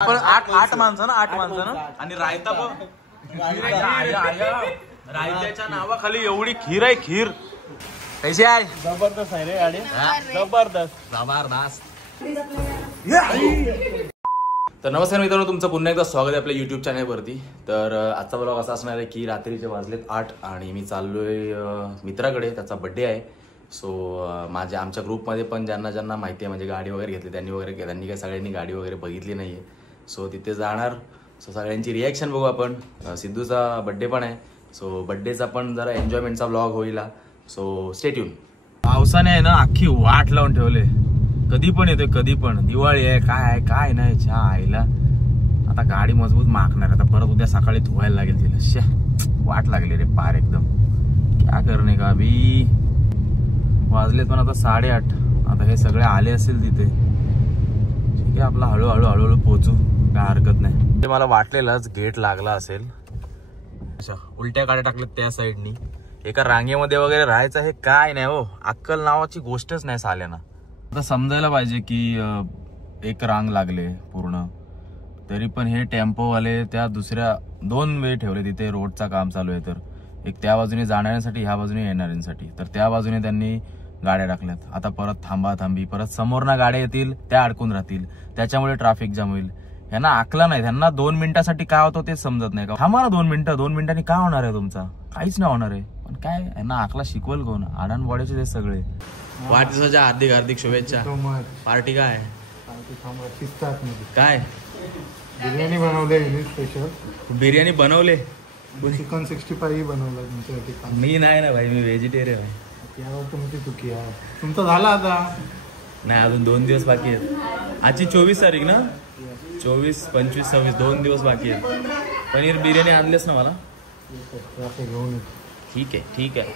पण आठ माणसं ना आणि रायता पण रायत्याच्या नावाखाली एवढी खीर आहे. खीर कशी आहे? जबरदस्त आहे रे गाडी. जबरदस्त. तर नमस्कार मित्रांनो, तुमचं पुन्हा एकदा स्वागत आहे आपल्या युट्यूब चॅनलवरती. तर आजचा ब्लॉग असा असणार आहे की रात्रीचे वाजलेत 8 आणि मी चाललोय मित्राकडे. त्याचा बड्डे आहे. सो आमच्या ग्रुपमध्ये पण ज्यांना माहिती आहे म्हणजे गाडी वगैरे घेतली त्यांनी काही सगळ्यांनी गाडी वगैरे बघितली नाही आहे. सो तिथे जाणार. सो सगळ्यांची रिॲक्शन बघू आपण. सिद्धूचा बड्डे पण आहे. सो बड्डेचा पण जरा एन्जॉयमेंटचा ब्लॉग होईल. So stay tune. पावसाने आहे ना अख्खी वाट लावून ठेवले. कधी पण येतोय, कधी पण. दिवाळी आहे काय नाही चहा आईला. आता गाडी मजबूत माखणार. आता परत उद्या सकाळी धुवायला लागेल तिला. वाट लागली रे पार एकदम. क्या करणे का अभी. वाजलेत पण आता 8:30. आता हे सगळे आले असेल तिथे. ठीक आहे, आपला हळूहळू पोहोचू, काय हरकत नाही. ते मला वाटलेलंच गेट लागला असेल. अच्छा, उलट्या गाड्या टाकल्यात त्या साईडनी. एका रांगेमध्ये वगैरे राहायचं हे काय नाही हो. अक्कल नावाची गोष्टच नाही साल्याना. आता समजायला पाहिजे की एक रांग लागले पूर्ण, तरी पण हे टेम्पोवाले त्या दुसऱ्या 2 वे ठेवले तिथे. रोडचा काम चालू आहे तर एक त्या बाजूने जाणाऱ्यांसाठी, ह्या बाजूने येणाऱ्यांसाठी. तर त्या बाजूने त्यांनी गाड्या टाकल्यात. आता परत थांबी परत समोरना गाड्या येतील, त्या अडकून राहतील, त्याच्यामुळे ट्रॅफिक जाम होईल. यांना आकला नाही. त्यांना 2 मिनिटासाठी काय होतं तेच समजत नाही का. थांबा ना 2 मिनिटं. 2 मिनिटांनी काय होणार आहे तुमचा? काहीच नाही होणार आहे. पण काय यांना आकला शिकवल कोण? आडानवाड्याचे ते सगळे. वाढदिवसाच्या हार्दिक शुभेच्छा. पार्टी काय काय? बिर्याणी बनवले स्पेशल. बिर्याणी बनवले. चिकन 65 बनवलं तुमच्यासाठी. मी नाही ना भाई, मी व्हेजिटेरियन आहे. यावर तुमची चुकी आहे. तुमचं झालं आता? नाही, अजून 2 दिवस बाकी आहेत. आजची 24 तारीख ना. 24, 25, 26 2 दिवस बाकी आहेत. पनीर बिर्याणी आणलीस ना मला? घेऊन. ठीक आहे.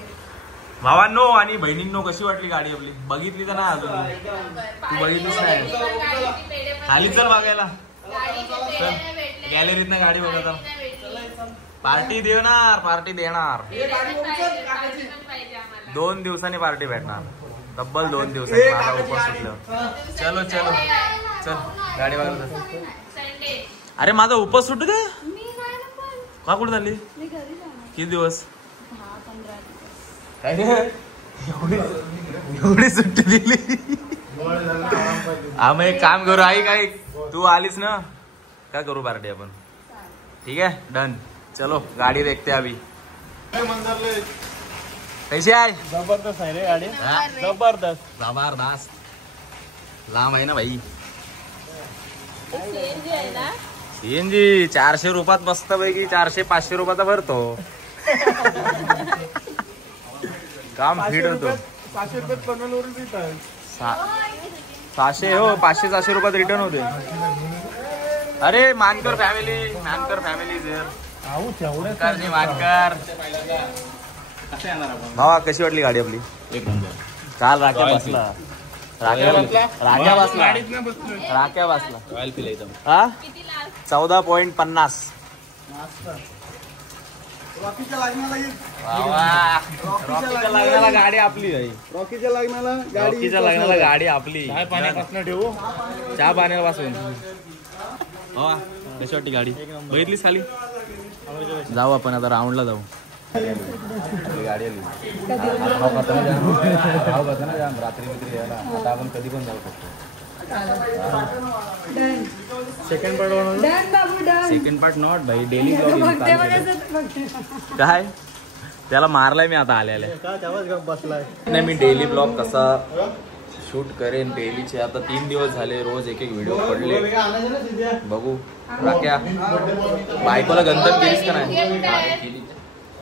भावांनो आणि बहिणींनो, कशी वाटली गाडी आपली? बघितली तर नाही अजून. तू बघितलीच नाही. खाली चल बघायला. चल गॅलरीत ना गाडी बघा. पार्टी देणार. 2 दिवसांनी पार्टी भेटणार. तब्बल 2 दिवसांनी. माझा उपवास सुटलं. चलो चल गाडी बघायला. अरे माझा उपवास सुटू दे. का कुठे झाली? किती दिवस? काय एवढी सुट्टी दिली? आम्ही एक काम करू. आई काय तू आलीस ना, काय करू पार्टी आपण? ठीक आहे, डन. चलो गाडी देखते अभी. कैसी आहे? जबरदस्त आहे रे गाडी. जबरदस्त. लांब आहे ना भाई. सीएनजी 400 रुपयात मस्त पैकी 400-500 रुपयाचा भरतो. काम फिट होतो. 500 रुपयात पनवेलवरून येत आहे. 600 हो, 500-600 रुपयात रिटर्न होते. अरे मानकर फॅमिली मानकर. भावा कशी वाटली गाडी आपली? एक नंबर. काल राख्या बसला. हा 14.50. रॉकीच्या लग्नाला गाडी आपली आहे. रॉकीच्या लग्नाला गाडी आपली. चहा पाण्यापासून ठेवू. चहा पाण्यापासून. भावा कशी वाटली गाडी? बघितलीस खाली? जाऊ आपण आता राऊंडला जाऊ. गाडी आली. रात्री आता आपण कधी पण जाऊ शकतो. सेकंड पार्ट नॉट भाई. डेली काय त्याला मारलाय मी आता आल्याला. बसलाय नाही, मी डेली ब्लॉग कसा शूट करेन डेलीचे. आता 3 दिवस झाले, रोज एक व्हिडिओ पडले. बघू राख्या बायकोला गंतन केलीस का नाही?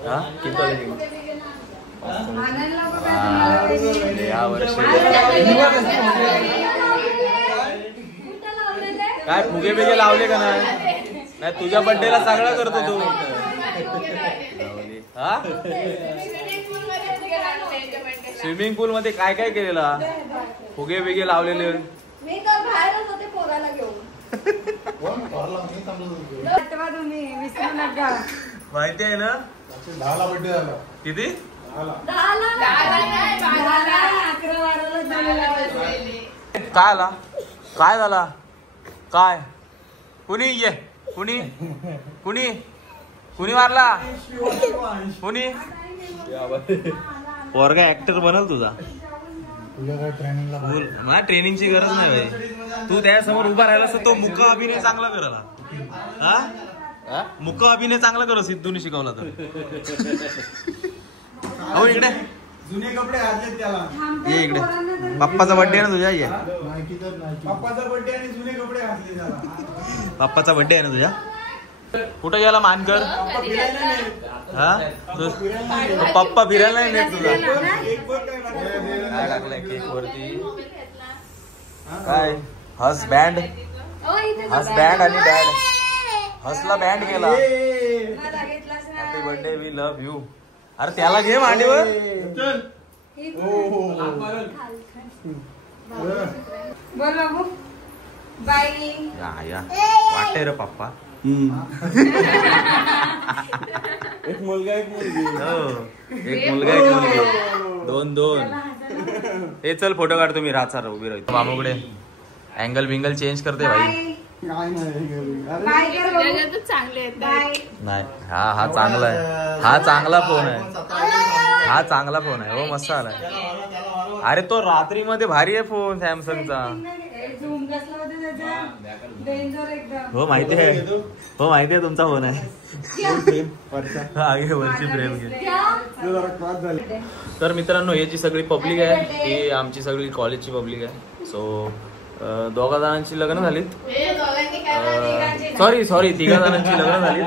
हा किती या वर्षी काय फुगे बिगे लावले का नाही? तुझ्या बर्थडेला सगळं करतो तू. हा स्विमिंग पूल मध्ये काय केलेला? फुगे बिगे लावलेले. मी तर बाहेरच होते पोराला घेऊन. माहिती आहे ना? 10ला बर्थडे झाला. किती? 10ला. काय झाला? काय कुणी ये कुणी कुणी कुणी मारला कुणी पोरगा ऍक्टर बनल तुझा मला ट्रेनिंगची गरज नाही भाई तू त्यासमोर उभा राहिला तर तो मुक्का अभिनय चांगला करला मुक्का अभिनय चांगला कर सिद्धूने शिकवला तर हो इकडे जुने कपडे घातलेत त्याला ये इकडे पप्पाचा बर्थडे आहे ना तुझ्या ये पप्पाचा बर्थडे आणि जुने कपडे घातले त्याला पप्पाचा बर्थडे आहे ना तुझ्या कुठं गेला मानकर हा पप्पा फिरायला नाही नेट तुझा काय टाकलाय केक वरती काय हस बँड हस बँड आणि बँड हसला बँड केला happy birthday we love you अरे त्याला घे मांडीवर या वाटतंय रे पप्पा एक मुलगा एक मुलगी हो एक मुलगा एक मुलगी दोन हे चल फोटो काढतो मी रात सारा उभी राहतो मामूकडे अँगल बिंगल चेंज करते भाई नाही हा चांगला आहे हा चांगला फोन आहे हा चांगला फोन आहे हो मस्त आलाय अरे तो रात्री मध्ये भारी आहे फोन सॅमसंगचा हो माहिती आहे हो माहिती आहे तुमचा फोन आहे वरची फ्रेम घे तर मित्रांनो ही जी सगळी पब्लिक आहे ही आमची सगळी कॉलेजची पब्लिक आहे सो दोघा जणांची लग्न झालीत सॉरी तिघा जणांची लग्न झाली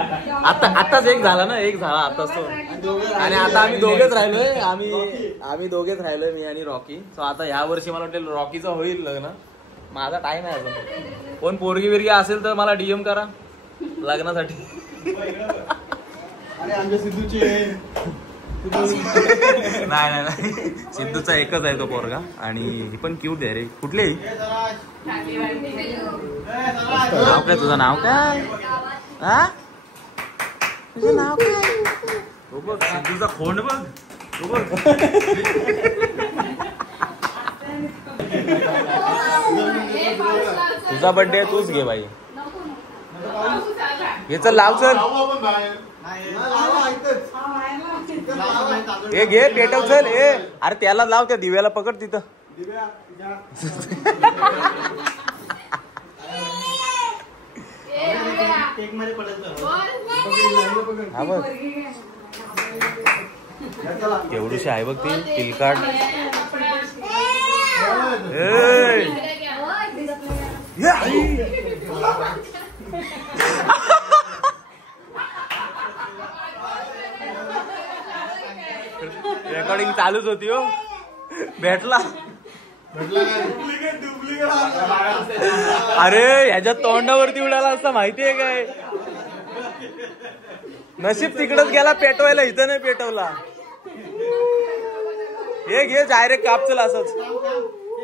आताच एक झाला ना एक झाला आताच तो आणि आता आम्ही दोघेच राहिलोय आम्ही दोघेच राहिलोय मी आणि रॉकी सो आता ह्या वर्षी मला वाटतं रॉकीचं होईल लग्न माझा टाइम आहे अजून कोण पोरगी बिरगी असेल तर मला डीएम करा लग्नासाठी आमच्या सिद्धूची नाही सिद्धूचा एकच आहे तो पोरगा आणि ही पण क्यूट आहे रे कुठले नाव काय तुझं नाव काय हा तुझं नाव काय हो बघ सिद्धूचा खोंड बघ तू बघ तुझा बर्थडे तूच घे बाई हे चल लाव चल हे घे पेटव चल ए अरे त्याला लाव त्या दिव्याला पकड तिथं केवढीशी आहे बघ ती तिलकाट रेकॉर्डिंग चालूच होती हो भेटला अरे ह्याच्या तोंडावरती उडाला असता माहितीये काय नशीब तिकडच गेला पेटवायला इथं नाही पेटवला हे घे डायरेक्ट कापचल असंच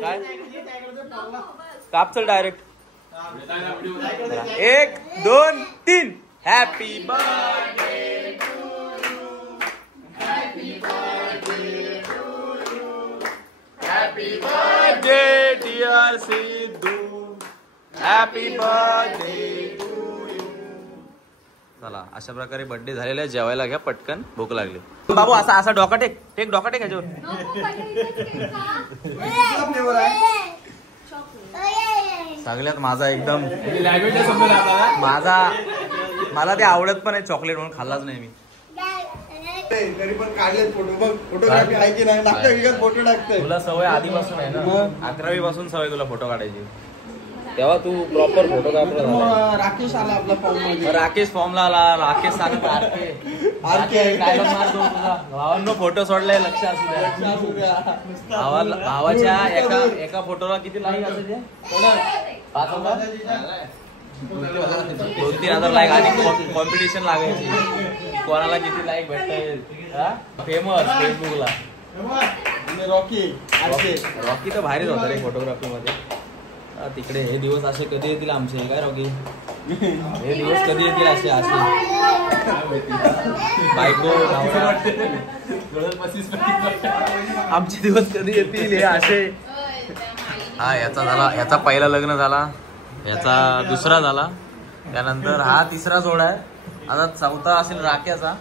काय कापचल direct 1 2 3 happy birthday happy birthday dear Siddhu happy birthday to you चला अशा प्रकारे बर्थडे झालेला आहे जेवायला घ्या पटकन भूक लागली बाबू असा डोका टेक डोका टेक ह्याच्यावर सगळ्यात माझा एकदम मला ते आवडत पण आहे चॉकलेट म्हणून खाल्लाच नाही मी तरी पण काढलेत फोटो बघ फोटोग्राफी आहे की नाही टाकतोय विकत फोटो टाकतोय तुला सवय आधीपासून आहे ना 11वी पासून सवय तुला फोटो काढायची तेव्हा तू प्रॉपर फोटो काढतो राकेश आला आपला फॉर्म मध्ये राकेश फॉर्मला आला राकेश सांगत आरके भावांनो फोटो सोडलाय लक्ष असू द्या भावाच्या एका फोटोला किती लाईक असायचे 2,000-3,000 लाईक आणि कॉम्पिटिशन लागायची कोणाला किती लाईक भेटत फेमस फेसबुकला रॉकी तर भारीच होता रे फोटोग्राफी मध्ये तिकडे हे दिवस असे कधी येतील आमचे काय रॉकी हे दिवस कधी येतील असे बायको आमचे दिवस कधी येतील हे असे हा याचा पहिला लग्न झाला याचा दुसरा झाला त्यानंतर हा तिसरा जोडा आहे. आता चौथा असेल राख्याचा,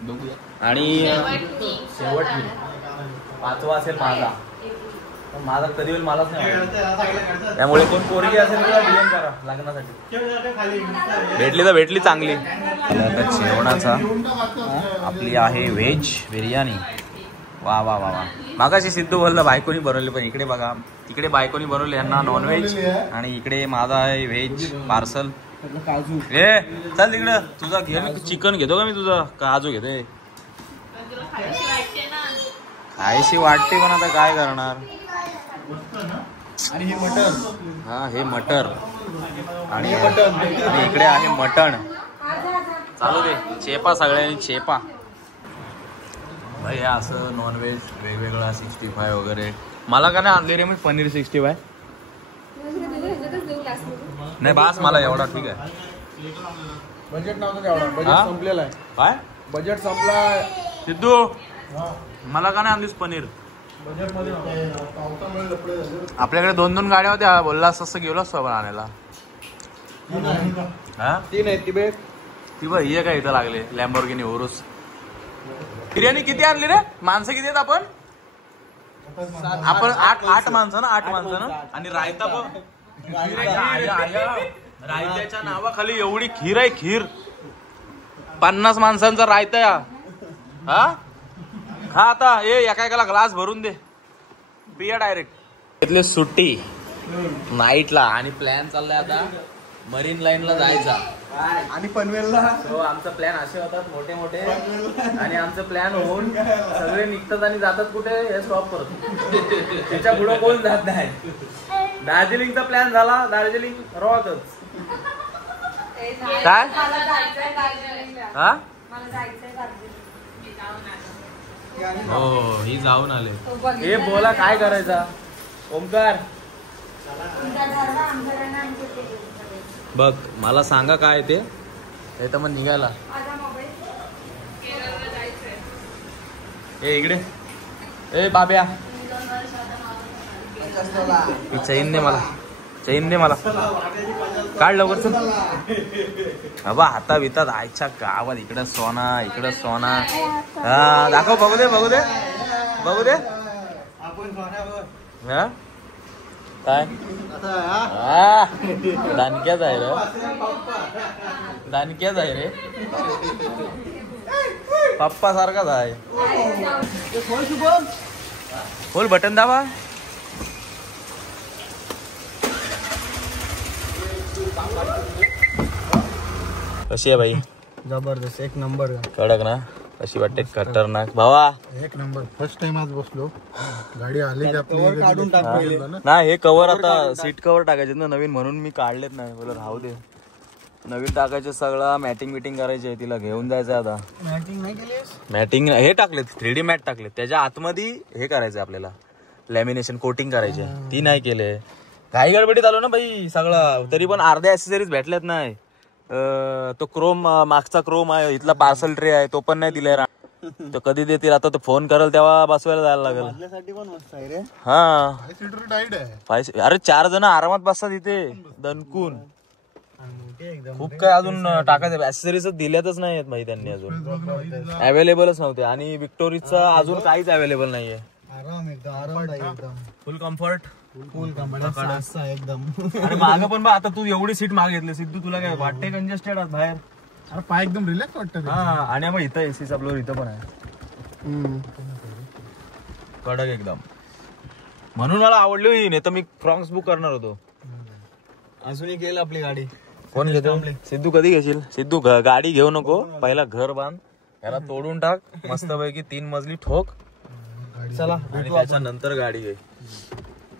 बघूया. आणि शेवट मी, पाचवा असेल माझा. माझा कधी होईल मलाच नाही, त्यामुळे कोण पोरगी असेल तर DM करा लग्नासाठी. भेटली तर भेटली चांगली. आता जेवणाचा आपली आहे व्हेज बिर्याणी. वा वा वा वा. मागाशी सिद्धू बोलला बायकोनी बनवली, पण इकडे बघा, तिकडे बायकोनी बनवले यांना नॉनव्हेज आणि इकडे माझा आहे व्हेज पार्सल. ए चल तिकडं, तुझा घे. चिकन घेतो का मी तुझा, काजू घेते. खायची वाटते पण आता काय करणार. आणि हे मटन. हा हे मटर आणि इकडे आहे मटण. चालू दे चेपा, सगळ्यांनी चेपा. भाई असं नॉनव्हेज वेगवेगळा 65 वगैरे. मला का नाही आणले रे मी पनीर 65. नाही बास मला एवढा ठीक आहे. बजेट नव्हतं तेवढा, बजेट संपलेला आहे. काय बजेट संपला सिद्धू, मला का नाही आणलीस पनीर. आपल्याकडे 2-2 गाड्या होत्या, बोलला असं गेलो असतो आपण आणायला. हा 3 आहेत तिबे. ती बघ ये काय इथं लागले लॅम्बोर्गिनी ओरुस. बिर्याणी किती आणली रे, माणसं किती आहेत आपण 8 माणसं ना, 8 माणसं ना. आणि रायता बघ, रायत्याच्या नावाखाली एवढी खीर आहे, खीर. 50 माणसांचा रायता. हा खा आता. एका ग्लास भरून दे, पिया डायरेक्ट. घेतली सुट्टी नाईटला आणि प्लॅन चाललाय आता मरीन लाईनला जायचा. आणि पनवेलला. तो आमचा प्लॅन असे होतात मोठे मोठे, आणि आमचं प्लॅन होऊन सगळे निघतात आणि जातात कुठे, हे स्टॉप करतो. त्याच्या पुढे कोण जात नाही. दार्जिलिंगचा प्लॅन झाला, दार्जिलिंग रोहतच. काय हा हो ही जाऊन आले. हे बोला काय करायचा ओमकार. बघ मला सांगा काय ते, हे तर मग निघायला. ए इकडे, ए बाब्या चैन दे मला, चैन दे मला. काढ लवकर चल. बाबा हाता बितात आयच्या गावात. इकडं सोना, इकडं सोना. हा दाखव, बघू दे बघू दे बघू दे. हा काय दानक्याच आहे रे, दानक्याच आहे रे, पप्पा सारखाच आहे. बोल बटन दाबा. कशी आहे भाई. जबरदस्त, एक नंबर. कडक ना, कशी वाटते. खतरनाक भावा, एक नंबर. फर्स्ट टाइम आज बसलो. गाडी आली की आपली काढून टाकलं ना. हे कव्हर आता सीट कव्हर टाकायचे ना नवीन, म्हणून मी काढलेत नाही. बोला राहू दे, नवीन टाकायचे. सगळं मॅटिंग बिटिंग करायची आहे, तिला घेऊन जायचं आता. मॅटिंग नाही केलीस. मॅटिंग हे टाकलेत, 3D मॅट टाकलेत. त्याच्या आतमध्ये हे करायचं आपल्याला, लॅमिनेशन कोटिंग करायचे. ती नाही केले. घाई गडबडीत आलो ना भाई सगळं. तरी पण अर्ध्या ऍक्सेसरीज भेटल्यात नाही. तो क्रोम, मागचा क्रोम आहे, इथला पार्सल ट्रे आहे, तो पण नाही दिलाय. तो कधी देतील आता, तो फोन करेल तेव्हा बसवायला जायला लागेल. हा अरे 4 जण आरामात बसतात इथे दणकून. खूप काय अजून टाकायचं. ऍक्सेसरीज दिल्यातच नाहीयेत भाई त्यांनी, अजून अवेलेबलच नव्हते. आणि विक्टोरीचा अजून काहीच अवेलेबल नाहीये. फुल कम्फर्ट, फुल कम्फर्ट एकदम. अरे मागं पण बा, आता तू एवढी सीट मागे घेतली सिद्धू, तुला काय वाटते कंजेस्टेड बाहेर. अरे पाय एकदम रिलॅक्स वाटतं. हा आणि मग इथं एसीचा फ्लोर इथं पण आहे, कडक एकदम. म्हणून मला आवडली. नाही तर मी फ्रॉक्स बुक करणार होतो. अजूनही गेलं आपली गाडी. कोण घेतो. सिद्धू कधी घेशील. सिद्धू गाडी घेऊ नको, पहिला घर बांध, याला तोडून टाक मस्त पैकी, 3 मजली ठोक. चला आणि त्याच्यानंतर गाडी घे.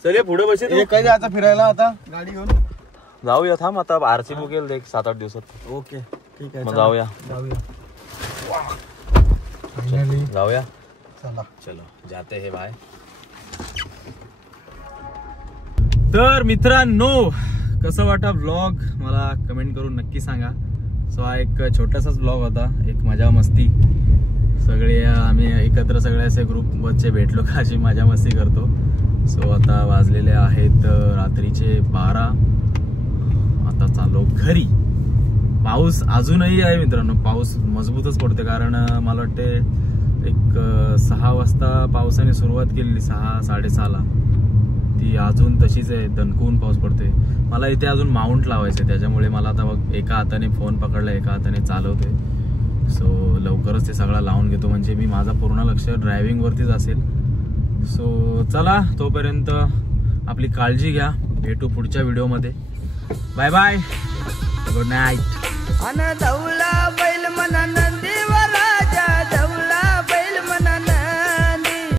चल पुढे बसेल. कधी आता फिरायला, आता गाडी घेऊन जाऊया. थांब आता आरसी बुकेल 7-8 दिवसात. ओके ठीक आहे, मग जाऊया जाऊया. चला चलो जाते हे बाय. तर मित्रांनो, कसं वाटा व्लॉग मला कमेंट करून नक्की सांगा. सो हा एक छोटासाच व्लॉग होता, एक मजा मस्ती. सगळे आम्ही एकत्र सगळे असे ग्रुप वरचे भेटलो का अशी मजा मस्ती करतो. सो आता वाजलेले आहेत रात्रीचे 12. आता चाललो घरी. पाऊस अजूनही आहे मित्रांनो, पाऊस मजबूतच पडते. कारण मला वाटते एक 6 वाजता पावसाने सुरुवात केलेली, 6-6:30ला, ती अजून तशीच आहे, दणकून पाऊस पडते. मला इथे अजून माउंट लावायचं, त्याच्यामुळे मला आता बघ एका हाताने फोन पकडला, एका हाताने चालवतोय. सो लवकरच ते सगळं लावून घेतो, म्हणजे मी माझा पूर्ण लक्ष ड्रायव्हिंग वरतीच असेल. सो चला, तोपर्यंत आपली काळजी घ्या, भेटू पुढच्या व्हिडिओमध्ये. Bye bye, good night. बैल मनानं